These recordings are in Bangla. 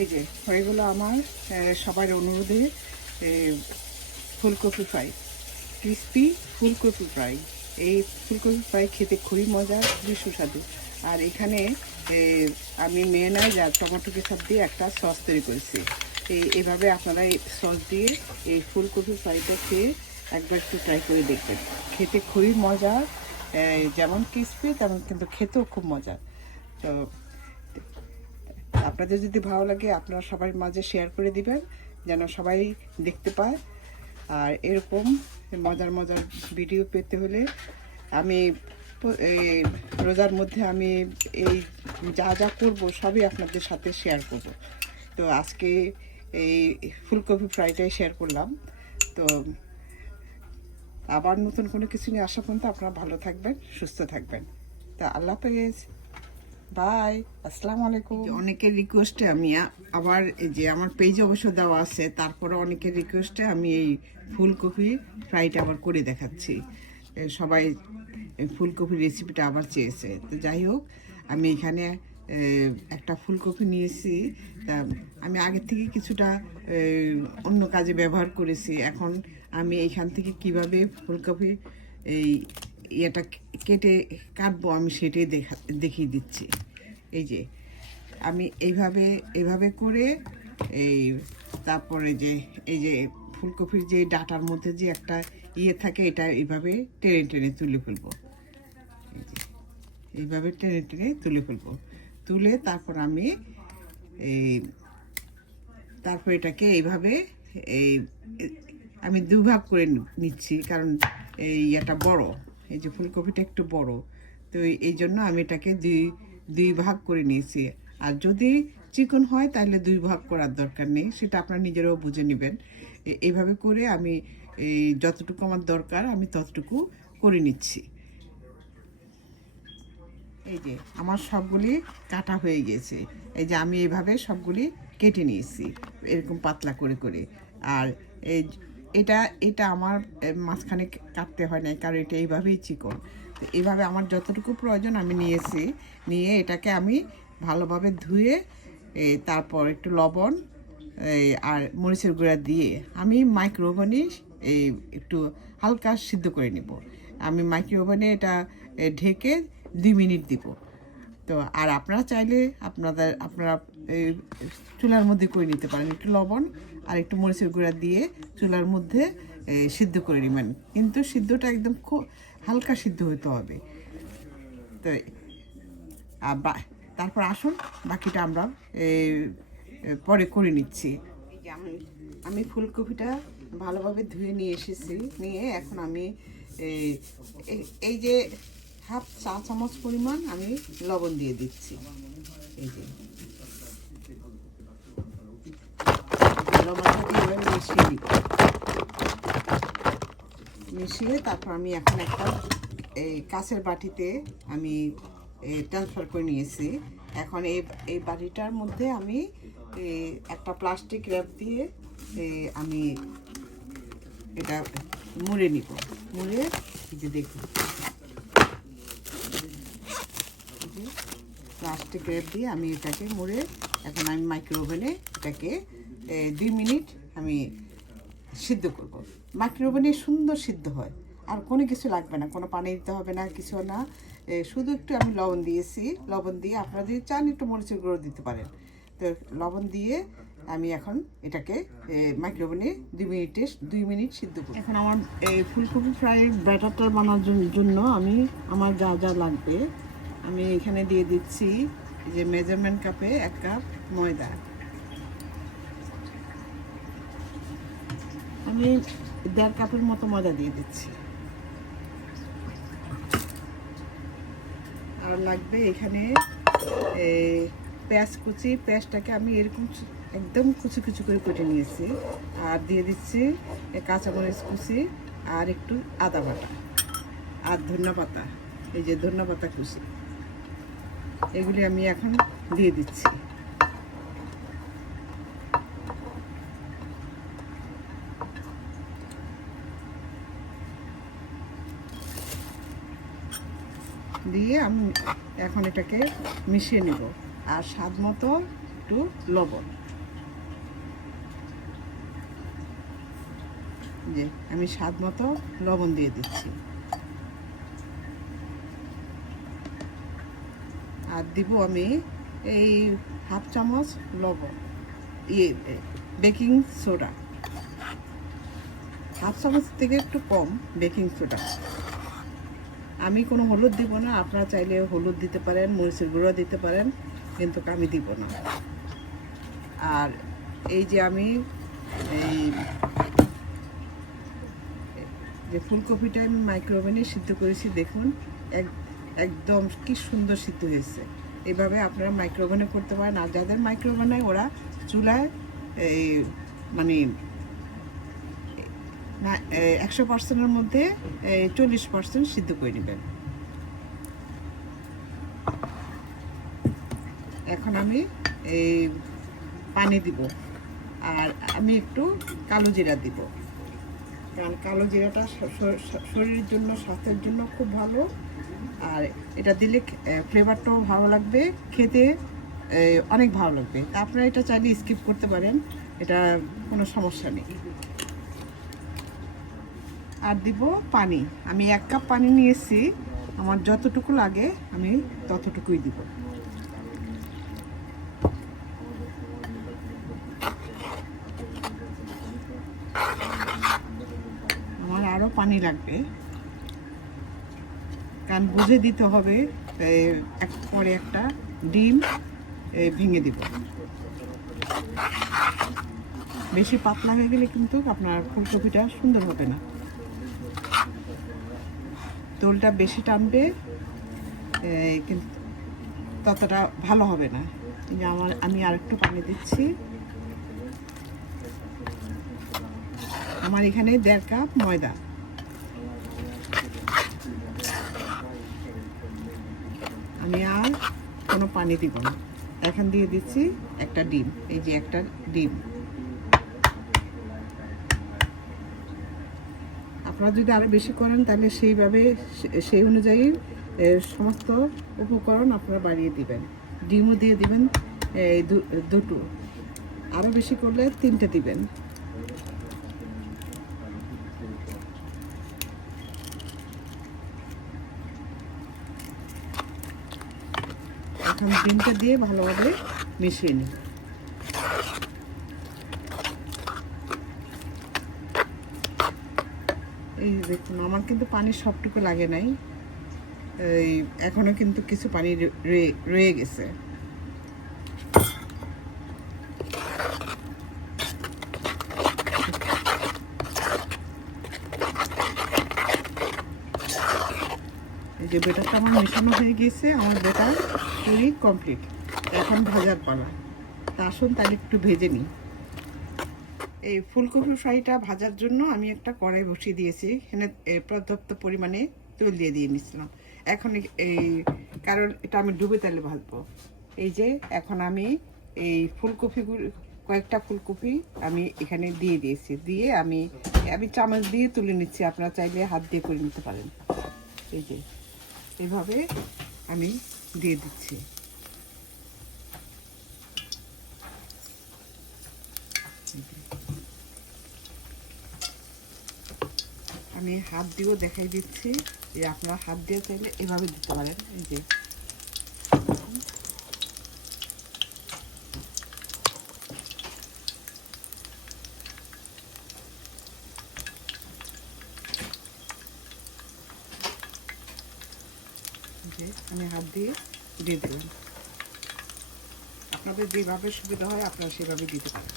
এই যে হয়ে গেলো আমার সবার অনুরোধে ফুলকপি ফ্রাই, ক্রিস্পি ফুলকপি ফ্রাই। এই ফুলকপি ফ্রাই খেতে খুবই মজা, খুবই সুস্বাদু। আর এখানে আমি মেয়োনেজ আর টমেটো কেচাপ দিয়ে একটা সস তৈরি করেছি। এভাবে আপনারা এই সস দিয়ে এই ফুলকপি ফ্রাইটা খেয়ে একবার একটু ট্রাই করে দেখবেন। খেতে খুবই মজা, যেমন ক্রিস্পি তেমন কিন্তু খেতেও খুব মজা। তো আপনাদের যদি ভালো লাগে আপনারা সবার মাঝে শেয়ার করে দিবেন, যেন সবাই দেখতে পায়। আর এরকম মজার মজার ভিডিও পেতে হলে আমি রোজার মধ্যে আমি এই যা যা করবো সবই আপনাদের সাথে শেয়ার করব। তো আজকে এই ফুলকপি ফ্রাইটাই শেয়ার করলাম। তো আবার নতুন কোনো কিছু নিয়ে আসা পর্যন্ত আপনারা ভালো থাকবেন, সুস্থ থাকবেন। তা আল্লাহ হাফেজ, বাই, আসসালামু আলাইকুম। অনেকের রিকোয়েস্টে আমি আবার এই যে আমার পেজ অবশ্য দেওয়া আছে, তারপরে অনেকের রিকোয়েস্টে আমি এই ফুলকপি ফ্রাইটা আবার করে দেখাচ্ছি। সবাই ফুলকপির রেসিপিটা আবার চেয়েছে। তো যাই হোক, আমি এখানে একটা ফুলকপি নিয়েছি। তা আমি আগের থেকে কিছুটা অন্য কাজে ব্যবহার করেছি। এখন আমি এইখান থেকে কিভাবে ফুলকপি এই এটা কেটে কাটবো আমি সেটাই দেখিয়ে দিচ্ছি। এই যে আমি এইভাবে করে এই তারপরে যে এই যে ফুলকপির যে ডাটার মধ্যে যে একটা থাকে, এটা এইভাবে টেনে টেনে তুলে ফেলবো। এই যে এইভাবে টেনে টেনে তুলে ফেলবো। তুলে তারপর আমি তারপর এটাকে এইভাবে আমি দুভাগ করে নিচ্ছি, কারণ এটা বড়, এই যে ফুলকপিটা একটু বড়। তো এই জন্য আমি এটাকে দুই ভাগ করে নিয়েছি। আর যদি চিকন হয় তাহলে দুই ভাগ করার দরকার নেই, সেটা আপনারা নিজেরাও বুঝে নেবেন। এইভাবে করে আমি যতটুকু আমার দরকার আমি ততটুকু করে নিচ্ছি। এই যে আমার সবগুলি কাটা হয়ে গেছে। এই যে আমি এইভাবে সবগুলি কেটে নিয়েছি এরকম পাতলা করে করে। আর এটা আমার মাঝখানে কাটতে হয় না, কারণ এটা এইভাবেই চিকন। তো এইভাবে আমার যতটুকু প্রয়োজন আমি নিয়ে এটাকে আমি ভালোভাবে ধুয়ে তারপর একটু লবণ আর মরিচের গুঁড়া দিয়ে আমি মাইক্রোওভেনে একটু হালকা সিদ্ধ করে নেব। আমি মাইক্রোওভেনে এটা ঢেকে 2 মিনিট দিব। তো আর আপনারা চাইলে আপনারা চুলার মধ্যে করে নিতে পারেন। একটু লবণ আর একটু মরিচের গুঁড়া দিয়ে চুলার মধ্যে সিদ্ধ করে নেবেন, কিন্তু সিদ্ধটা একদম খুব হালকা সিদ্ধ হতে হবে। তো তারপর আসুন বাকিটা আমরা পরে করে নিচ্ছি। এই যে আমি ফুলকপিটা ভালোভাবে ধুয়ে নিয়ে এসেছি, নিয়ে এখন আমি এই যে হাফ চা চামচ পরিমাণ আমি লবণ দিয়ে দিচ্ছি। এই যে লবণটা দিয়ে মিশিয়ে দিব। মিশিয়ে তারপর আমি এখন একটা কাঁচের বাটিতে আমি ট্রান্সফার করে নিয়েছি। এখন এই বাটিটার মধ্যে আমি একটা প্লাস্টিক র্যাপ দিয়ে আমি এটা মুড়ে নিব। মুড়ে এই যে দেখুন প্লাস্টিক র্যাপ দিয়ে আমি এটাকে মুড়ে এখন আমি মাইক্রোওভেনে এটাকে 2 মিনিট আমি সিদ্ধ করব। মাইক্রোওভেনে সুন্দর সিদ্ধ হয়, আর কোনো কিছু লাগবে না, কোনো পানি দিতে হবে না, কিছু না। শুধু একটু আমি লবণ দিয়েছি, লবণ দিয়ে আপনারা যদি চান একটু মরিচের গুঁড়ো দিতে পারেন। তো লবণ দিয়ে আমি এখন এটাকে মাইক্রোওভেনে 2 মিনিট সিদ্ধ করব। এখন আমার এই ফুলকপি ফ্রাই ব্যাটারটা বানানোর জন্য আমার যা যা লাগবে আমি এখানে দিয়ে দিচ্ছি। যে মেজারমেন্ট কাপে 1 কাপ ময়দা, আমি 1.5 কাপের মতো ময়দা দিয়ে দিচ্ছি। আর লাগবে এখানে পেঁয়াজ কুচি। পেঁয়াজটাকে আমি এরকম একদম কুচি কুচি করে কেটে নিয়েছি। আর দিয়ে দিচ্ছি কাঁচামরিচ কুচি আর একটু আদা বাটা আর ধনেপাতা, এই যে ধনেপাতা কুচি, এগুলি আমি এখন দিয়ে দিচ্ছি। দিয়ে আমি এখন এটাকে মিশিয়ে নেব। আর স্বাদ মতো একটু লবণ। যে আমি স্বাদ মতো লবণ দিয়ে দিচ্ছি, আর দিব আমি এই হাফ চামচ লবণ, বেকিং সোডা, হাফ চামচ থেকে একটু কম বেকিং সোডা। আমি কোনো হলুদ দিব না, আপনারা চাইলে হলুদ দিতে পারেন, মরিচের গুঁড়ো দিতে পারেন, কিন্তু আমি দিব না। আর এই যে আমি এই যে ফুলকপিটা আমি মাইক্রোওভেনে সিদ্ধ করেছি, দেখুন একদম কি সুন্দর সিদ্ধ হয়েছে। এভাবে আপনারা মাইক্রোওভেনে করতে পারেন, আর যাদের মাইক্রোওভেনে ওরা চুলায় এই মানে 100%-এর মধ্যে 40% সিদ্ধ করে নেবেন। এখন আমি এই পানি দিব, আর আমি একটু কালো জিরা দিব, কারণ কালো জিরাটা শরীরের জন্য, স্বাস্থ্যের জন্য খুব ভালো। আর এটা দিলে ফ্লেভারটাও ভালো লাগবে, খেতে অনেক ভালো লাগবে। আপনারা এটা চাইলে স্কিপ করতে পারেন, এটা কোনো সমস্যা নেই। আর দিব পানি, আমি 1 কাপ পানি নিয়েছি, আমার যতটুকু লাগে আমি ততটুকুই দিব। আমার আরও পানি লাগবে, কারণ বুঝে দিতে হবে। পরে একটা ডিম ভেঙে দিব। বেশি পাতলা হয়ে গেলে কিন্তু আপনার ফুলকপিটা সুন্দর হবে না, তোলটা বেশি টানবে কিন্তু ততটা ভালো হবে না। আমি আরেকটু পানি দিচ্ছি। আমার এখানে 1.5 কাপ ময়দা, আমি আর কোনো পানি দিব না। এখন দিয়ে দিচ্ছি একটা ডিম, এই যে একটা ডিম। আপনারা যদি আরও বেশি করেন তাহলে সেই অনুযায়ী সমস্ত উপকরণ আপনারা বাড়িয়ে দিবেন। ডিমও দিয়ে দিবেন দুটো, আরও বেশি করলে 3টে দিবেন। এখন ডিমটা দিয়ে ভালোভাবে মিশিয়ে নিন। এই দেখুন, আমার কিন্তু পানির সবটুকু লাগে নাই, এখনো কিন্তু কিছু পানি রয়ে গেছে। এই যে বেটারটা আমার মেশানো হয়ে গেছে, আমার বেটার পুরি কমপ্লিট। এখন ভাজার পালা, তা আসুন তাহলে একটু ভেজে নিই। এই ফুলকপি ফ্রাইটা ভাজার জন্য আমি একটা কড়াই বসিয়ে দিয়েছি, এখানে পর্যাপ্ত পরিমাণে তেল দিয়ে নিয়েছিলাম। এখন এই কারণ এটা আমি ডুবে তেলে ভাজবো। এই যে এখন আমি এই ফুলকপিগুলো, কয়েকটা ফুলকপি আমি এখানে দিয়ে দিয়েছি, দিয়ে আমি চামচ দিয়ে তুলে নিচ্ছি। আপনারা চাইলে হাত দিয়ে করে নিতে পারেন। এই যে এইভাবে আমি দিয়ে দিচ্ছি। আমি হাত দিয়েও দেখাই দিচ্ছি, যে আপনারা হাত দিয়ে চাইলে এভাবে দিতে পারেন। এই যে আমি হাত দিয়ে দিলাম। আপনাদের যেভাবে সুবিধা হয় আপনারা সেভাবে দিতে পারেন।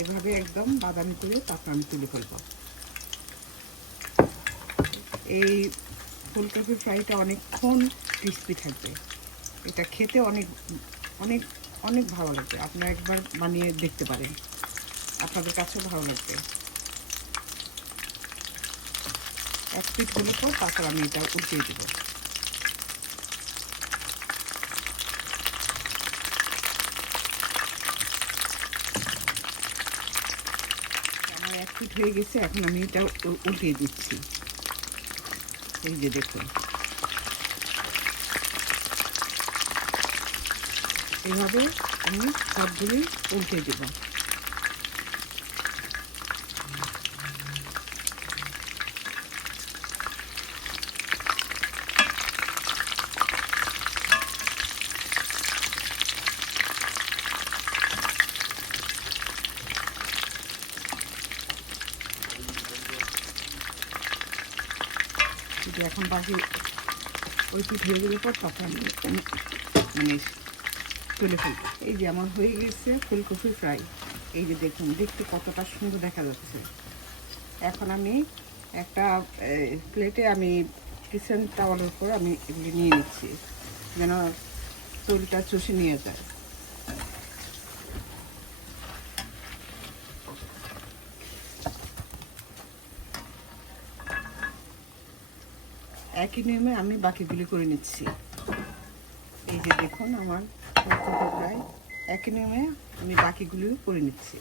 এভাবে একদম বাদামি করে তারপর আমি তুলে ফেলবো। এই ফুলকপি ফ্রাইটা অনেকক্ষণ ক্রিস্পি থাকবে, এটা খেতে অনেক অনেক অনেক ভালো লাগবে। আপনারা একবার বানিয়ে দেখতে পারেন, আপনাদের কাছেও ভালো লাগবে। 1 পিঠ হলে পর তারপর আমি এটা উল্টিয়ে দেবো। আমার 1 পিঠ হয়ে গেছে, এখন আমি এটা উল্টিয়ে দিচ্ছি। এই যে দেখুন, এইভাবে আমি সবগুলি উল্টে দেব। এখন বাকি ওই পিঠ হয়ে গেলে পর তখন আমি মানে তুলে ফেলবো। এই যে আমার হয়ে গেছে ফুলকপি ফ্রাই। এই যে দেখুন দেখতে কতটা সুন্দর দেখা যাচ্ছে। এখন আমি একটা প্লেটে আমি কিচেন টাওয়ালের উপর আমি এগুলি নিয়ে নিচ্ছি যেন তরিটা চষে নিয়ে যায়। একই নিয়মে আমি বাকিগুলি করে নিচ্ছি। এই যে দেখুন আমার ফুলকপি ফ্রাই একই নিয়মে আমি বাকিগুলিও করে নিচ্ছি।